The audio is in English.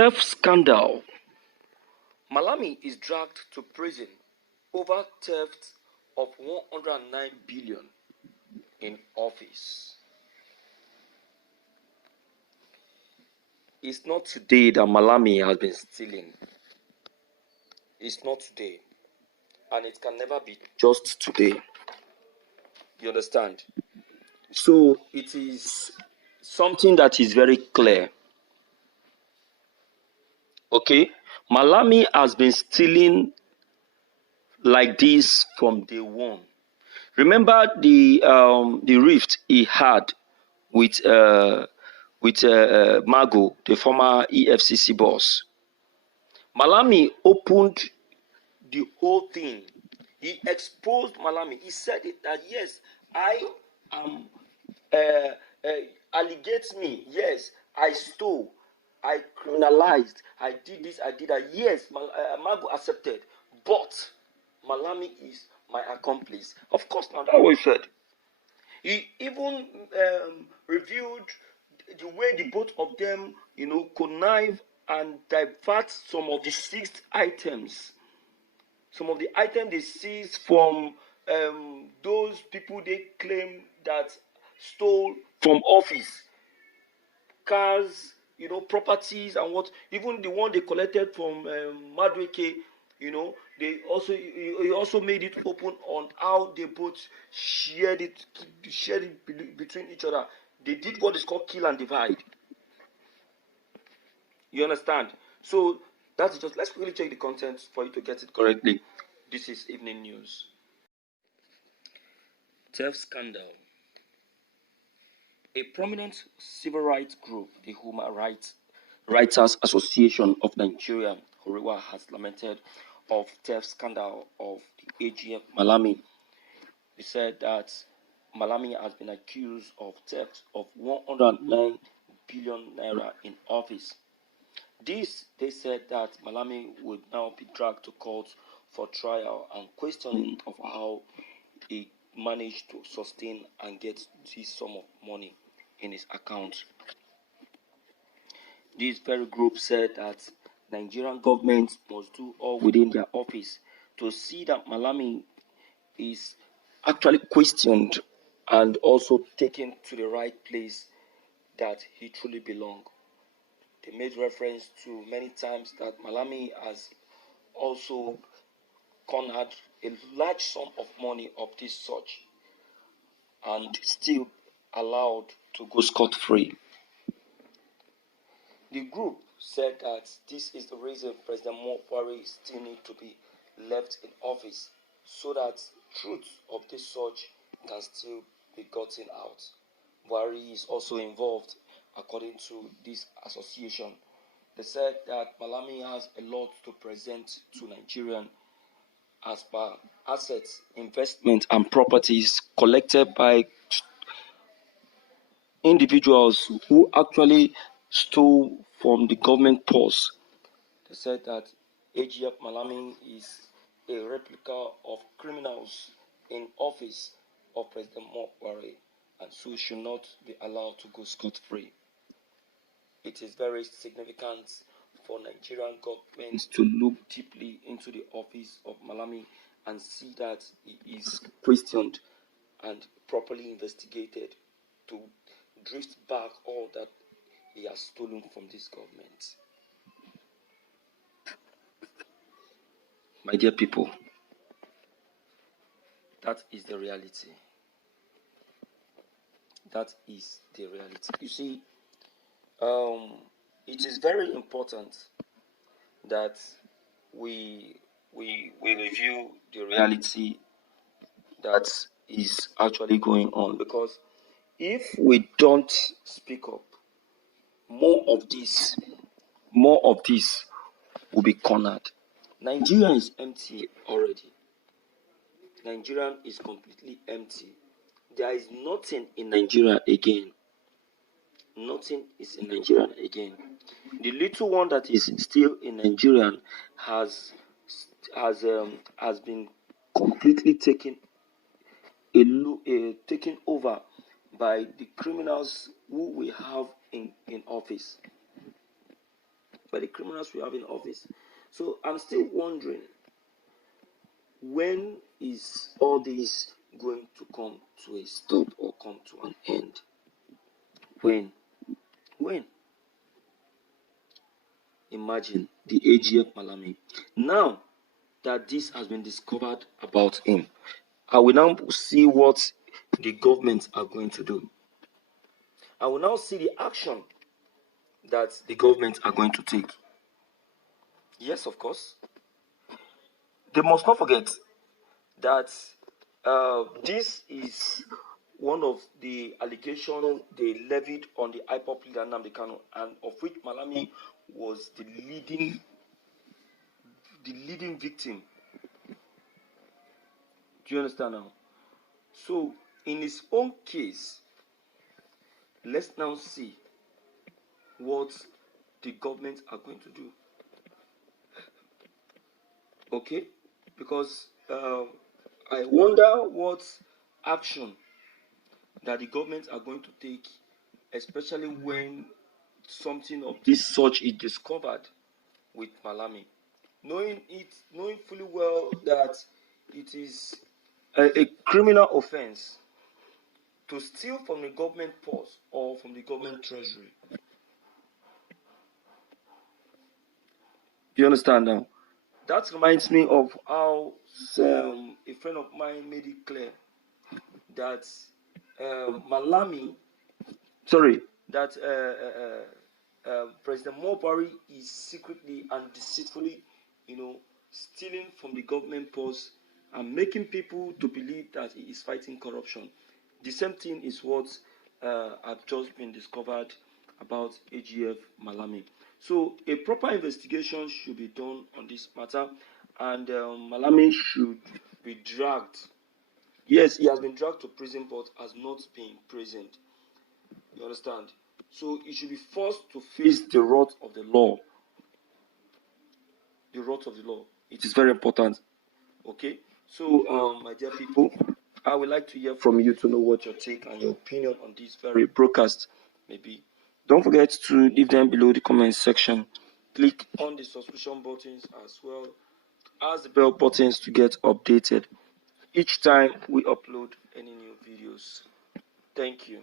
Theft scandal. Malami is dragged to prison over theft of 109 billion in office. It's not today that Malami has been stealing. It's not today. And it can never be just today. You understand? So it is something that is very clear. Okay? Malami has been stealing like this from day one. Remember the rift he had with Mago, the former EFCC boss. Malami opened the whole thing. He exposed Malami. He said it, that yes, I am allegate me. Yes, I stole, I criminalized, I did this, I did that. Yes, Mago accepted, but Malami is my accomplice. Of course, now that's what he said. He even reviewed the way the both of them, connive and divert some of the seized items. Some of the items they seized from those people they claim that stole from office. Cars, properties and what, even the one they collected from Madweke, he also made it open on how they both shared it between each other. They did what is called kill and divide. You understand? So that's just, let's quickly check the content for you to get it correctly. This is evening news. Theft scandal. A prominent civil rights group, the Human Rights Writers Association of Nigeria, Horiwa, has lamented of theft scandal of the AGF Malami. He said that Malami has been accused of theft of 109 billion naira in office. This, they said that Malami would now be dragged to court for trial and questioning of how he managed to sustain and get this sum of money in his account. This very group said that Nigerian government must do all within their office to see that Malami is actually questioned and also taken to the right place that he truly belongs. They made reference to many times that Malami has also cornered a large sum of money of this sort and still allowed to go scot-free. The group said that this is the reason President Buhari still needs to be left in office, so that truth of this sort can still be gotten out. Buhari is also involved, according to this association. They said that Malami has a lot to present to Nigerians as per assets, investment, and properties collected by individuals who actually stole from the government purse. They said that AGF Malami is a replica of criminals in office of President Buhari, and so should not be allowed to go scot-free. It is very significant for Nigerian government to look deeply into the office of Malami and see that he is questioned and properly investigated to drift back all that he has stolen from this government. My dear people, that is the reality. That is the reality. You see, it is very important that we review the reality that is actually going on, because if we don't speak up, more of this will be cornered. Nigeria is empty already. Nigeria is completely empty. There is nothing in Nigeria again. Nothing is in Nigeria again. The little one that is still in Nigeria has been completely taken over by the criminals who we have in office. by the criminals we have in office. So I'm still wondering, when is all this going to come to a stop or come to an end? When? Imagine the AGF Malami. Now that this has been discovered about him, I will now see what the governments are going to do. I will now see the action that the governments are going to take. Yes, of course. They must not forget that this is one of the allegations they levied on the IPOP leader Nnamdi Kanu, and of which Malami was the leading victim. Do you understand now? So, in his own case, let's now see what the government are going to do. Okay? Because I wonder what action that the government are going to take, especially when something of this sort is discovered with Malami. Knowing fully well that it is a criminal offense to steal from the government purse or from the government treasury. Do you understand now? That reminds me of how a friend of mine made it clear that President Mobari is secretly and deceitfully, stealing from the government purse and making people to believe that he is fighting corruption. The same thing is what have just been discovered about AGF Malami. So a proper investigation should be done on this matter, and Malami should be dragged. Yes, he has been dragged to prison, but has not been present. You understand? So he should be forced to face the wrath of the law. The wrath of the law. It is very important. Okay? So, my dear people, I would like to hear from you to know what your take and your opinion on this very broadcast may be. Don't forget to leave them below the comment section. Click on the subscription buttons as well as the bell buttons to get updated each time we upload any new videos. Thank you.